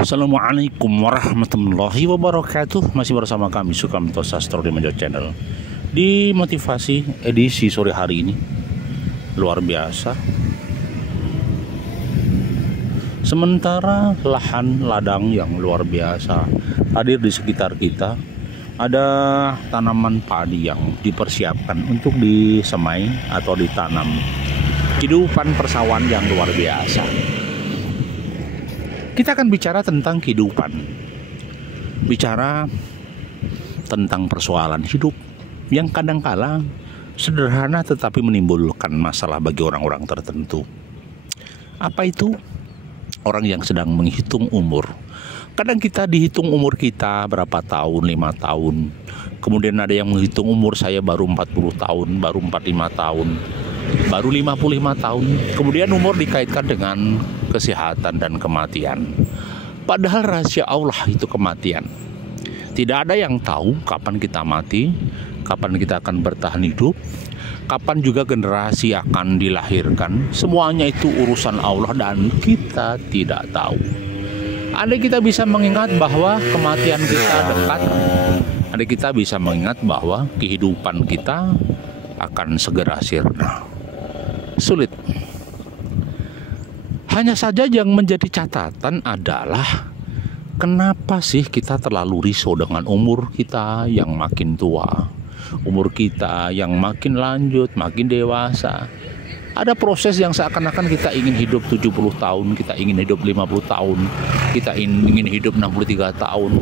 Assalamualaikum warahmatullahi wabarakatuh. Masih bersama kami Sukamto Sastro di Menjo Channel. Di motivasi edisi sore hari ini luar biasa. Sementara lahan ladang yang luar biasa hadir di sekitar kita, ada tanaman padi yang dipersiapkan untuk disemai atau ditanam. Kehidupan persawahan yang luar biasa. Kita akan bicara tentang kehidupan, bicara tentang persoalan hidup yang kadangkala sederhana tetapi menimbulkan masalah bagi orang-orang tertentu. Apa itu? Orang yang sedang menghitung umur. Kadang kita dihitung umur kita berapa tahun, 5 tahun. Kemudian ada yang menghitung umur saya baru 40 tahun, baru 45 tahun, baru 55 tahun. Kemudian umur dikaitkan dengan kesehatan dan kematian. Padahal rahasia Allah itu kematian. Tidak ada yang tahu kapan kita mati, kapan kita akan bertahan hidup, kapan juga generasi akan dilahirkan. Semuanya itu urusan Allah dan kita tidak tahu. Andai kita bisa mengingat bahwa kematian kita dekat, andai kita bisa mengingat bahwa kehidupan kita akan segera sirna. Sulit. Hanya saja yang menjadi catatan adalah kenapa sih kita terlalu risau dengan umur kita yang makin tua, umur kita yang makin lanjut, makin dewasa. Ada proses yang seakan-akan kita ingin hidup 70 tahun, kita ingin hidup 50 tahun, kita ingin hidup 63 tahun.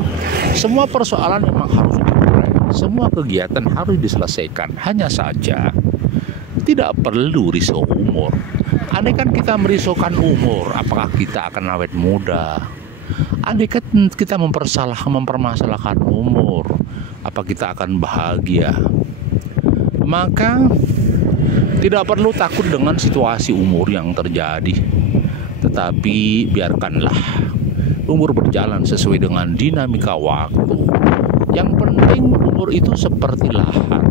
Semua persoalan memang harus diurai, semua kegiatan harus diselesaikan. Hanya saja tidak perlu risau umur. Andai kan kita merisaukan umur, apakah kita akan awet muda? Andai kan kita mempermasalahkan umur, apa kita akan bahagia? Maka tidak perlu takut dengan situasi umur yang terjadi. Tetapi biarkanlah umur berjalan sesuai dengan dinamika waktu. Yang penting umur itu seperti lahan,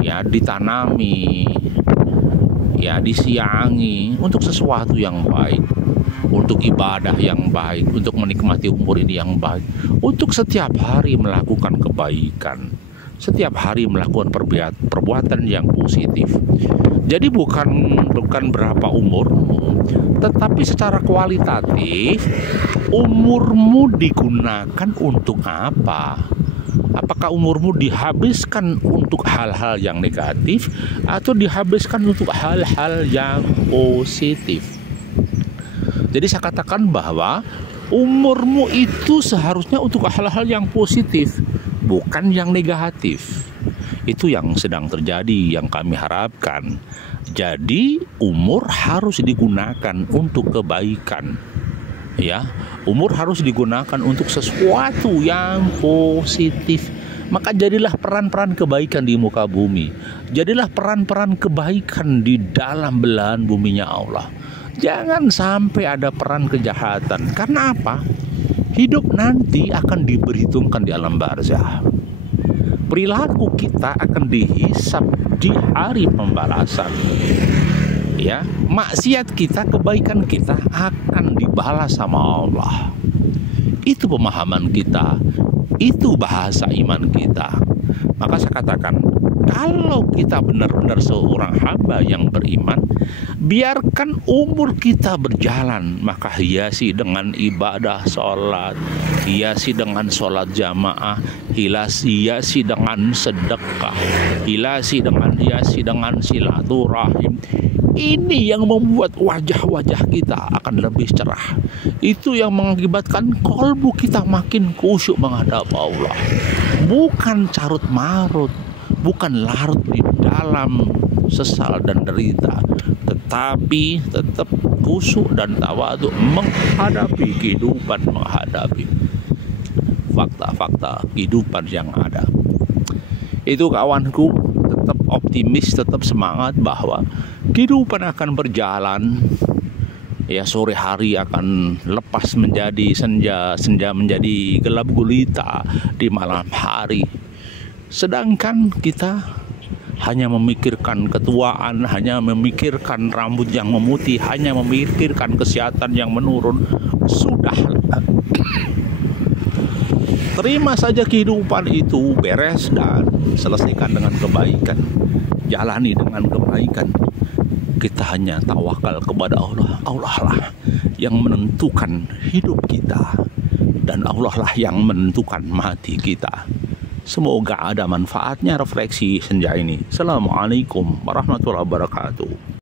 ya, ditanami, ya, disiangi untuk sesuatu yang baik, untuk ibadah yang baik, untuk menikmati umur ini yang baik, untuk setiap hari melakukan kebaikan, setiap hari melakukan perbuatan yang positif. Jadi bukan berapa umurmu, tetapi secara kualitatif umurmu digunakan untuk apa? Apakah umurmu dihabiskan untuk hal-hal yang negatif atau dihabiskan untuk hal-hal yang positif? Jadi saya katakan bahwa umurmu itu seharusnya untuk hal-hal yang positif, bukan yang negatif. Itu yang sedang terjadi, yang kami harapkan. Jadi umur harus digunakan untuk kebaikan. Ya, umur harus digunakan untuk sesuatu yang positif. Maka jadilah peran-peran kebaikan di muka bumi. Jadilah peran-peran kebaikan di dalam belahan buminya Allah. Jangan sampai ada peran kejahatan. Karena apa? Hidup nanti akan diperhitungkan di alam barzah. Perilaku kita akan dihisap di hari pembalasan. Ya, maksiat kita, kebaikan kita akan dibalas sama Allah. Itu pemahaman kita, itu bahasa iman kita. Maka saya katakan, kalau kita benar-benar seorang hamba yang beriman, biarkan umur kita berjalan, maka hiasi dengan ibadah sholat, hiasi dengan sholat jamaah, hiasi dengan sedekah, hiasi dengan silaturahim. Ini yang membuat wajah-wajah kita akan lebih cerah. Itu yang mengakibatkan kolbu kita makin khusyuk menghadap Allah. Bukan carut marut, bukan larut di dalam sesal dan derita, tetapi tetap khusyuk dan tawadhu menghadapi kehidupan, menghadapi fakta-fakta kehidupan yang ada. Itu kawanku, tetap optimis, tetap semangat bahwa kehidupan akan berjalan. Ya, sore hari akan lepas menjadi senja, senja menjadi gelap gulita di malam hari. Sedangkan kita hanya memikirkan ketuaan, hanya memikirkan rambut yang memutih, hanya memikirkan kesehatan yang menurun. Sudah, terima saja kehidupan itu, beres dan selesaikan dengan kebaikan, jalani dengan kebaikan. Kita hanya tawakal kepada Allah. Allah lah yang menentukan hidup kita, dan Allah lah yang menentukan mati kita. Semoga ada manfaatnya refleksi senja ini. Assalamualaikum warahmatullahi wabarakatuh.